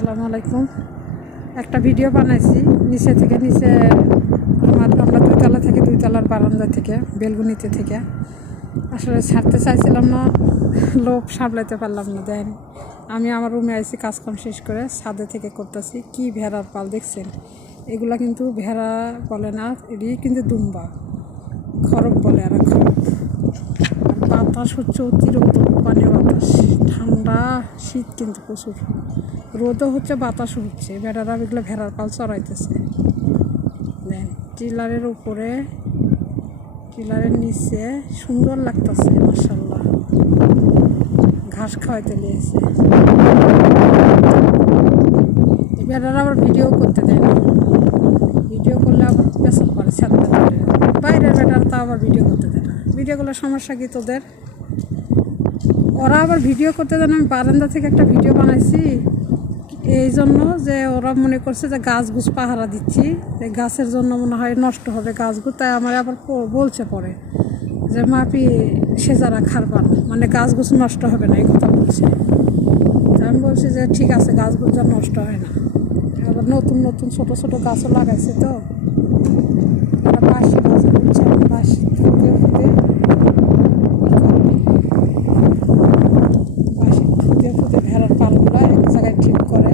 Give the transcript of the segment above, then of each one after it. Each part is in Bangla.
আসসালামু আলাইকুম। একটা ভিডিও বানাইছি নিচে থেকে, নিচে আমরা দুইতলা থেকে, দুইতলার বারান্দা থেকে, বেলগুনিতে থেকে। আসলে ছাড়তে চাইছিলাম না, লোভ সামলাইতে পারলাম না। দেন আমি আমার রুমে আইছি, কাজকাম শেষ করে ছাদে থেকে করতেছি। কি ভেড়ার পাল দেখছেন? এগুলা কিন্তু ভেড়া বলে না, এটি কিন্তু দুম্বা, খরব বলে। আর খরব বাতাস হচ্ছে অতিরিক্ত, পানি বাতাস, ঠান্ডা শীত কিন্তু প্রচুর, রোদও হচ্ছে বাতাসও হচ্ছে। ভেড়ারা এগুলো ভেড়ার পাল চড়াইতেছে। দেন টিলারের উপরে, টিলারের নিচে সুন্দর লাগতেছে মাশাআল্লাহ। ঘাস খাওয়াইতে নিয়েছে। ভেড়ারা আবার ভিডিও করতে দেয় না, ভিডিও করলে আবার পেছন করে ছাড়তে পারে। বাইরের ভেড়ারা তা আবার ভিডিও করতে দেয় না। ভিডিও করলে সমস্যা কি তোদের? ওরা আবার ভিডিও করতে দেয় না। আমি বারান্দা থেকে একটা ভিডিও বানাইছি এই জন্য যে ওরা মনে করছে যে গাছগুছ পাহারা দিচ্ছি, এই গাছের জন্য মনে হয় নষ্ট হবে গাছগুলো। তাই আমার আবার বলছে পরে যে মাপি সেজারা খারবার, মানে গাছগুছ নষ্ট হবে না, এই কথা বলছে। আমি বলছি যে ঠিক আছে, গাছগুলো যা নষ্ট হয় না। আবার নতুন নতুন ছোটো ছোটো গাছও লাগাইছে, তো বাঁশি গাছ হচ্ছে, বাঁশি ফুটে ফুটে বাঁশি ফুটে ফুটে ভেড়ার পালগুলো এক জায়গায় ঠিক করে।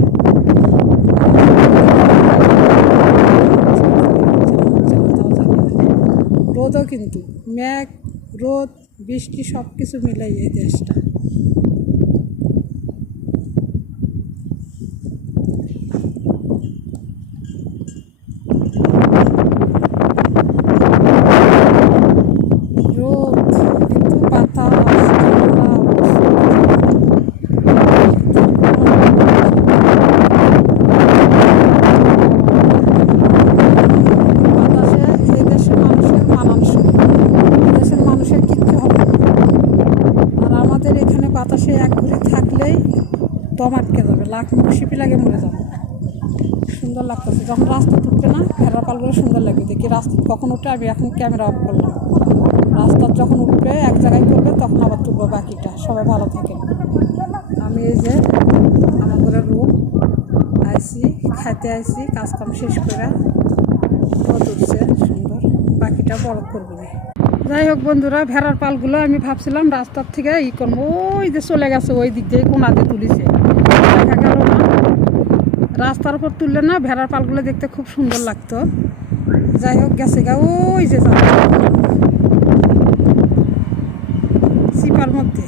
রোদও কিন্তু, মেঘ রোদ বৃষ্টি সব কিছু মিলাই এই দেশটা। রোদ কিন্তু বাতাস, বাতাসে এই দেশের মানুষের মানানসই, দেশের মানুষের কিচ্ছু হবে না। আর আমাদের এখানে বাতাসে এক ঘুরে থাকলেই দম আটকে যাবে, লাখ মুখ শিপি লাগে মরে যাবে। সুন্দর লাগতেছে যখন রাস্তা তুলবে না, ভেড়া পালগুলো সুন্দর লাগবে দেখি। রাস্তা কখন উঠে আমি এখন ক্যামেরা অফ করলাম। রাস্তার যখন উঠবে এক জায়গায় করবে তখন আবার তুলবো বাকিটা। সবাই ভালো থাকেন। আমি এই যে আমাদের রুম আইসি, খাইতে আইসি, কাজকাম শেষ করে রোদ উঠছে সুন্দর, বাকিটা বড় করবো না। যাই হোক বন্ধুরা, ভেড়ার পালগুলো আমি ভাবছিলাম রাস্তার থেকে করবো, ওই যে চলে গেছে ওই দিক দিয়ে কোনাতে তুলিছে, দেখা গেল না। রাস্তার উপর তুললে না ভেড়ার পালগুলো দেখতে খুব সুন্দর লাগতো। যাই হোক গেছে গা, ওই যে চিপার মধ্যে